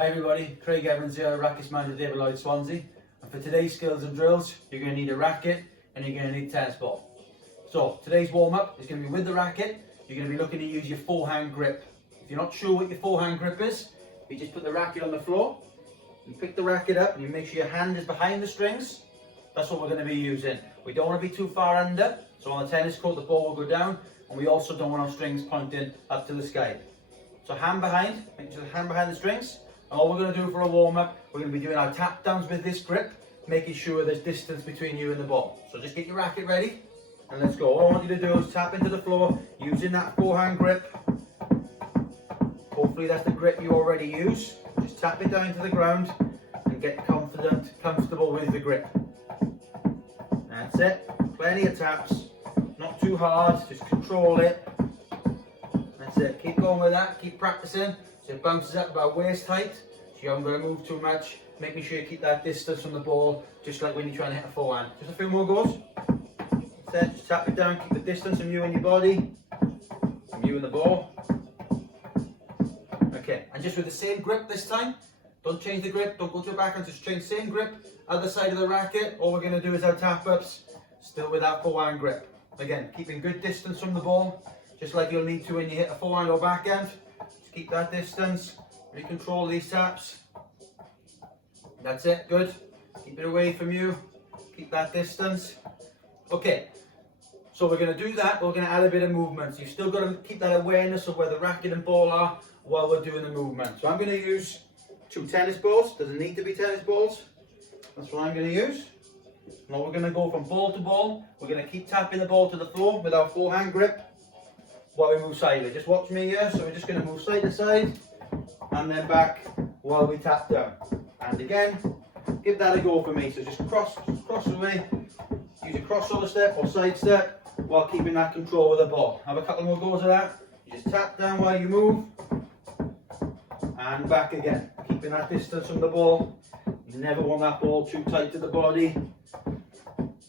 Hi everybody, Craig Evans here, Rackets Manager David Lloyd Swansea. And for today's skills and drills, you're going to need a racket and you're going to need a tennis ball. So today's warm-up is going to be with the racket. You're going to be looking to use your forehand grip. If you're not sure what your forehand grip is, you just put the racket on the floor, you pick the racket up and you make sure your hand is behind the strings. That's what we're going to be using. We don't want to be too far under, so on the tennis court the ball will go down, and we also don't want our strings pointing up to the sky. So hand behind, make sure the hand behind the strings. And all we're going to do for a warm-up, we're going to be doing our tap downs with this grip, making sure there's distance between you and the ball. So just get your racket ready and let's go. All I want you to do is tap into the floor using that forehand grip. Hopefully that's the grip you already use. Just tap it down to the ground and get comfortable with the grip. That's it. Plenty of taps, not too hard, just control it. That's it. Keep going with that, keep practicing. So it bounces up about waist height, so you haven't got to move too much. Making sure you keep that distance from the ball, just like when you're trying to hit a forehand. Just a few more goes. That's it. Just tap it down, keep the distance from you and your body, from you and the ball. Okay, and just with the same grip this time. Don't change the grip, don't go to the backhand, just change the same grip. Other side of the racket, all we're going to do is our tap-ups, still with that forehand grip. Again, keeping good distance from the ball, just like you'll need to when you hit a forehand or backhand. Just keep that distance, really control these taps. That's it, good. Keep it away from you, keep that distance. Okay, so we're going to do that, we're going to add a bit of movement. So you've still got to keep that awareness of where the racket and ball are while we're doing the movement. So I'm going to use 2 tennis balls, doesn't need to be tennis balls. That's what I'm going to use. Now we're going to go from ball to ball. We're going to keep tapping the ball to the floor with our forehand grip while we move sideways. Just watch me here. So we're just going to move side to side and then back while we tap down. And again, give that a go for me. So just cross away. Use a crossover step or side step while keeping that control with the ball. Have a couple more goes of that. You just tap down while you move and back again. Keeping that distance from the ball. You never want that ball too tight to the body.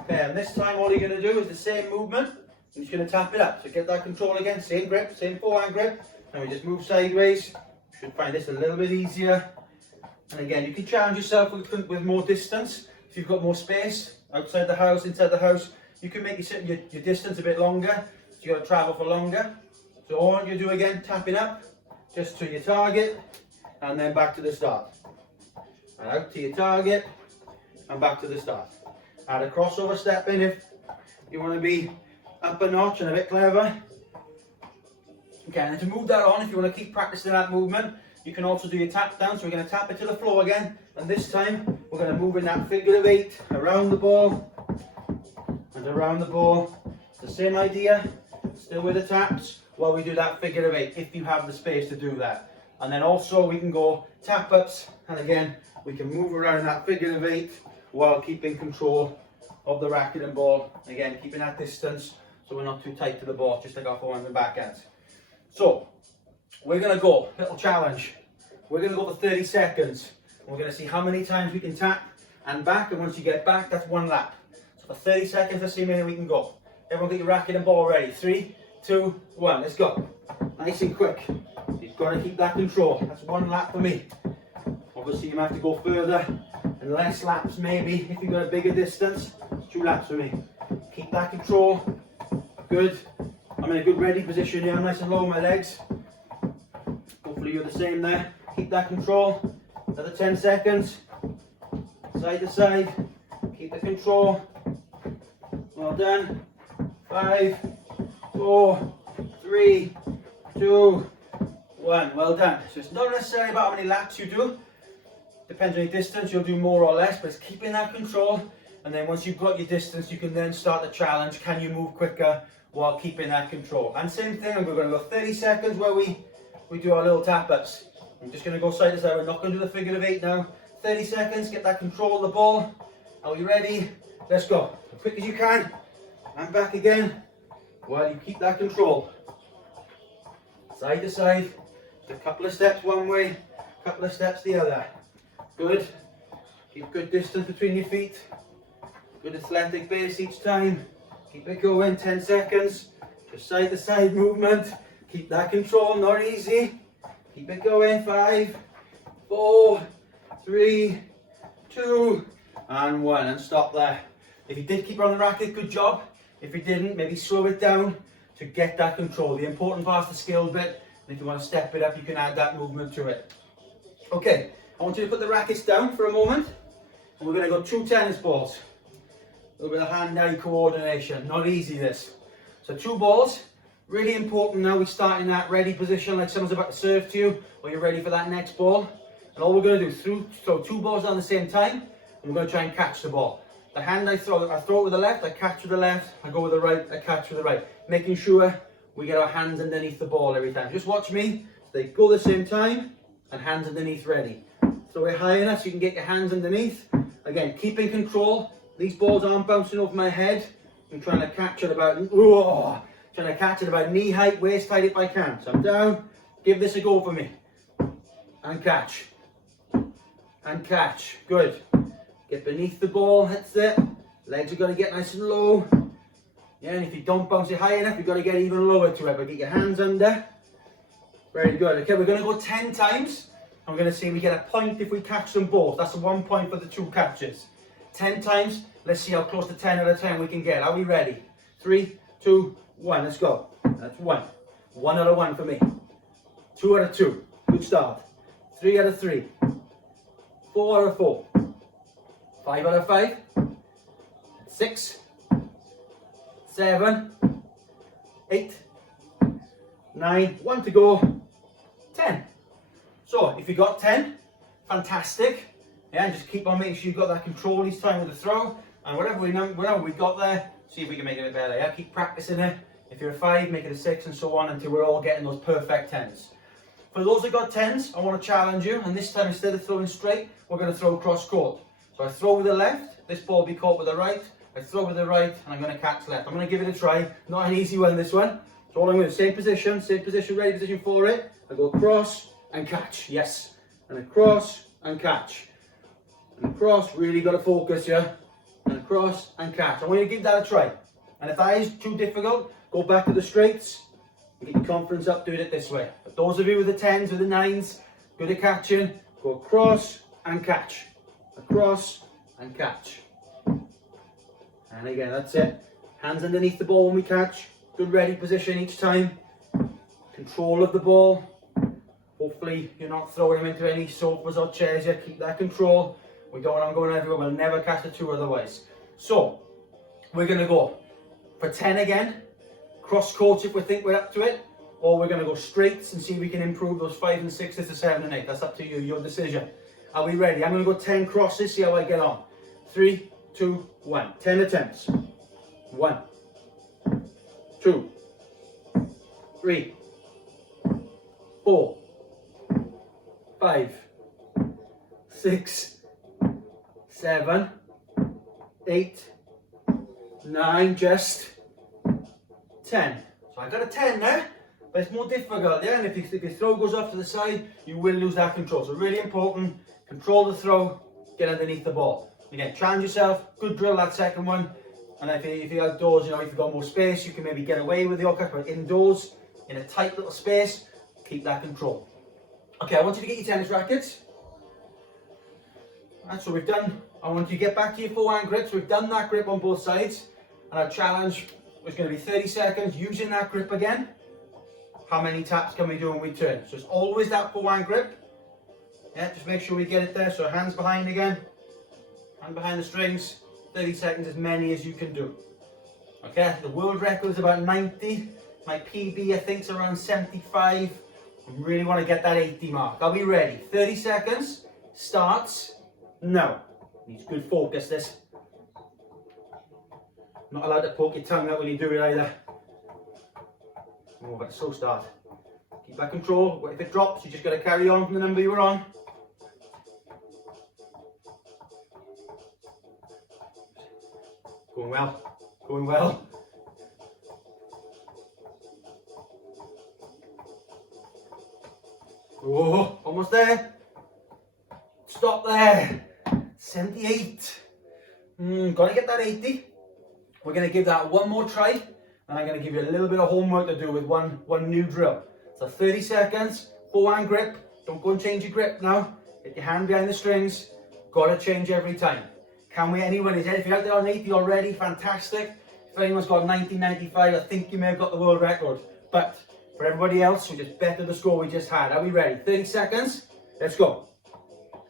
Okay, and this time all you're going to do is the same movement. You're just going to tap it up. So get that control again, same grip, same forehand grip. And we just move sideways. You should find this a little bit easier. And again, you can challenge yourself with more distance. If you've got more space, outside the house, inside the house, you can make your distance a bit longer. So you've got to travel for longer. So all you do again, tapping up, just to your target, and then back to the start. And out to your target, and back to the start. Add a crossover step in if you want to be up a notch and a bit clever. Okay, and then to move that on, if you want to keep practicing that movement, you can also do your tap down. So we're going to tap it to the floor again, and this time we're going to move in that figure of 8 around the ball and around the ball. It's the same idea, still with the taps, while we do that figure of 8, if you have the space to do that. And then also we can go tap ups, and again we can move around that figure of 8 while keeping control of the racket and ball. Again, keeping that distance so we're not too tight to the ball, just like our forehand and backhand. So we're going to go, little challenge. We're going to go for 30 seconds. And we're going to see how many times we can tap and back, and once you get back, that's 1 lap. So for 30 seconds, let's see how many we can go. Everyone get your racket and ball ready. 3, 2, 1, let's go. Nice and quick. You've got to keep that control. That's 1 lap for me. Obviously you might have to go further and less laps maybe. If you've got a bigger distance, it's 2 laps for me. Keep that control. Good. I'm in a good ready position here. I'm nice and low on my legs. Hopefully you're the same there. Keep that control. Another 10 seconds. Side to side. Keep the control. Well done. 5, 4, 3, 2, 1. Well done. So it's not necessarily about how many laps you do. Depends on your distance, you'll do more or less, but it's keeping that control. And then once you've got your distance, you can then start the challenge. Can you move quicker while keeping that control? And same thing, we're going to go 30 seconds where we do our little tap ups. I'm just going to go side to side. We're not going to do the figure of 8 now. 30 seconds, get that control of the ball. Are we ready? Let's go. As quick as you can. And back again while you keep that control. Side to side. Just a couple of steps one way, a couple of steps the other. Good. Keep good distance between your feet. Good athletic base each time. Keep it going, 10 seconds. Just side to side movement. Keep that control, not easy. Keep it going, 5, 4, 3, 2, and 1, and stop there. If you did keep on the racket, good job. If you didn't, maybe slow it down to get that control. The important part's the skill bit, and if you want to step it up, you can add that movement to it. Okay, I want you to put the rackets down for a moment, and we're going to go 2 tennis balls. A little bit of hand-eye coordination, not easy this. So 2 balls, really important now we start in that ready position, like someone's about to serve to you, or you're ready for that next ball. And all we're going to do is throw 2 balls down at the same time, and we're going to try and catch the ball. The hand I throw it with the left, I catch with the left, I go with the right, I catch with the right. Making sure we get our hands underneath the ball every time. Just watch me, so they go at the same time, and hands underneath ready. Throw it high enough so you can get your hands underneath. Again, keeping control. These balls aren't bouncing over my head. I'm trying to catch it about, knee height, waist height if I can. So I'm down, give this a go for me. And catch. And catch, good. Get beneath the ball, that's it. Legs are going to get nice and low. Yeah, and if you don't bounce it high enough, you've got to get even lower to it. But get your hands under. Very good. Okay, we're going to go 10 times. I'm going to see we get a point if we catch them both. That's 1 point for the 2 catches. 10 times. Let's see how close to 10 out of 10 we can get. Are we ready? 3, 2, 1. Let's go. That's 1. 1 out of 1 for me. 2 out of 2. Good start. 3 out of 3. 4 out of 4. 5 out of 5, 6, 7, 8, 9, 1 to go, 10. So if you got 10, fantastic. Yeah, and just keep on making sure you've got that control each time with the throw. And whatever we got there, see if we can make it a bit better. Yeah, keep practicing it. If you're a 5, make it a 6 and so on until we're all getting those perfect 10s. For those that got 10s, I want to challenge you. And this time, instead of throwing straight, we're going to throw cross court. So I throw with the left, this ball will be caught with the right, I throw with the right, and I'm going to catch left. I'm going to give it a try, not an easy one this one. So all I'm going to do, same position, ready position for it. I go across and catch, yes. And across and catch. And across, really got to focus here. And across and catch. I want you to give that a try. And if that is too difficult, go back to the straights and get your confidence up doing it this way. But those of you with the 10s, with the 9s, good at catching, go across and catch. Across and catch. And again, that's it. Hands underneath the ball when we catch. Good ready position each time. Control of the ball. Hopefully you're not throwing them into any sofas or chairs yet. Keep that control. We don't want them going everywhere. We'll never catch a 2 otherwise. So, we're going to go for 10 again. Cross court if we think we're up to it. Or we're going to go straights and see if we can improve those 5 and 6s to 7 and 8. That's up to you, your decision. Are we ready? I'm going to go 10 crosses, see how I get on. 3, 2, 1. 10 attempts. 1, 2, 3, 4, 5, 6, 7, 8, 9, just 10. So I got a 10 there, but it's more difficult, yeah? And if your throw goes off to the side, you will lose that control. So really important, control the throw, get underneath the ball. Again, challenge yourself, good drill that second one. And if you're outdoors, you know, if you've got more space, you can maybe get away with the uppercut, but indoors, in a tight little space, keep that control. Okay, I want you to get your tennis rackets. That's what we've done. I want you to get back to your forehand grip. So we've done that grip on both sides. And our challenge was going to be 30 seconds using that grip again. How many taps can we do when we turn? So it's always that forehand grip. Yeah, just make sure we get it there. So hands behind again. Hand behind the strings. 30 seconds, as many as you can do. Okay, the world record is about 90. My PB, I think, is around 75. I really want to get that 80 mark. Are we ready? 30 seconds. Starts now. Needs good focus, this. Not allowed to poke your tongue out when you do it either. Oh, but slow start. Keep that control. If it drops, you just got to carry on from the number you were on. Going well. Going well. Oh, almost there. Stop there. 78. Got to get that 80. We're going to give that one more try, and I'm going to give you a little bit of homework to do with one new drill. So 30 seconds, forehand grip. Don't go and change your grip now. Get your hand behind the strings. Got to change every time. Can we, anyone, if you're out there on 80 already, fantastic. If anyone's got 1995, I think you may have got the world record. But for everybody else, we just better the score we just had. Are we ready? 30 seconds. Let's go.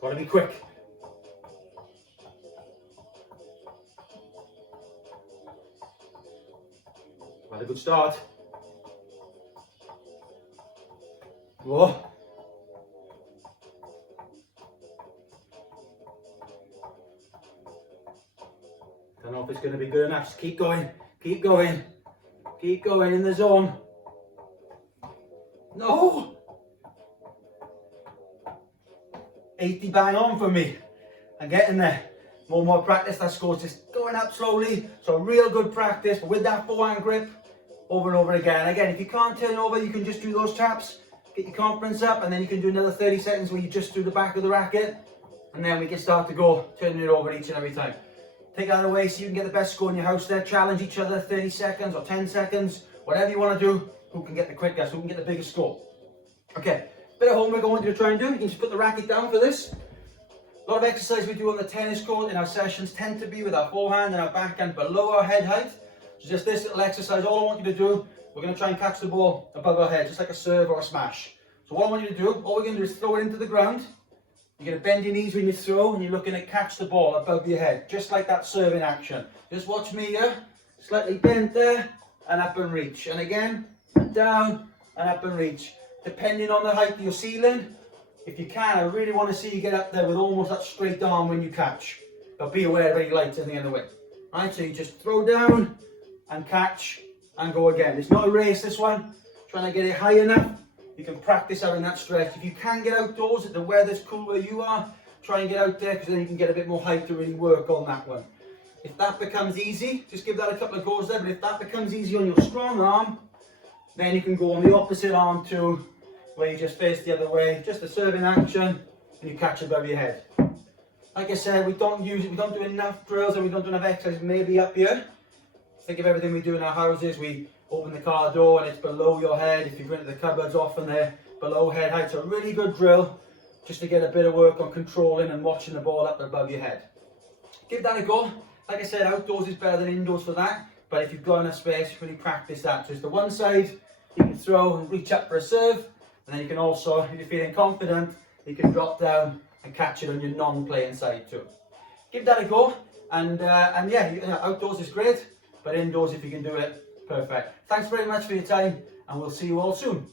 Got to be quick. Had a good start. Whoa. Don't know if it's going to be good enough. Just keep going. Keep going. Keep going in the zone. No. 80 bang on for me. I'm getting there. More practice, that score's just going up slowly. So real good practice, but with that forehand grip, over and over again. Again, if you can't turn over, you can just do those taps, get your confidence up, and then you can do another 30 seconds where you just do the back of the racket, and then we can start to go, turning it over each and every time. Take that away so you can get the best score in your house there. Challenge each other, 30 seconds or 10 seconds, whatever you want to do, who can get the quickest, who can get the biggest score. Okay, bit of homework I want you to try and do. You can just put the racket down for this. A lot of exercise we do on the tennis court in our sessions tend to be with our forehand and our backhand below our head height. So just this little exercise, all I want you to do, we're going to try and catch the ball above our head, just like a serve or a smash. So what I want you to do, all we're going to do is throw it into the ground. You're going to bend your knees when you throw, and you're looking to catch the ball above your head, just like that serving action. Just watch me here, slightly bent there, and up and reach. And again, and down, and up and reach. Depending on the height of your ceiling, if you can, I really want to see you get up there with almost that straight arm when you catch. But be aware of any light in the way. Right, so you just throw down and catch and go again. It's not a race, this one. Trying to get it high enough. You can practice having that stretch. If you can get outdoors, if the weather's cool where you are, try and get out there, because then you can get a bit more height to really work on that one. If that becomes easy, just give that a couple of goes there. But if that becomes easy on your strong arm, then you can go on the opposite arm too, where you just face the other way, just a serving action, and you catch it above your head. Like I said, we don't do enough drills and we don't do enough exercise maybe up here. Think of everything we do in our houses. We open the car door and it's below your head. If you go into the cupboards, often they're below head height. So a really good drill, just to get a bit of work on controlling and watching the ball up above your head. Give that a go. Like I said, outdoors is better than indoors for that, but if you've got enough space, really practice that. So it's the one side, you can throw and reach up for a serve, and then you can also, if you're feeling confident, you can drop down and catch it on your non-playing side too. Give that a go, and yeah, outdoors is great, but indoors, if you can do it, perfect. Thanks very much for your time, and we'll see you all soon.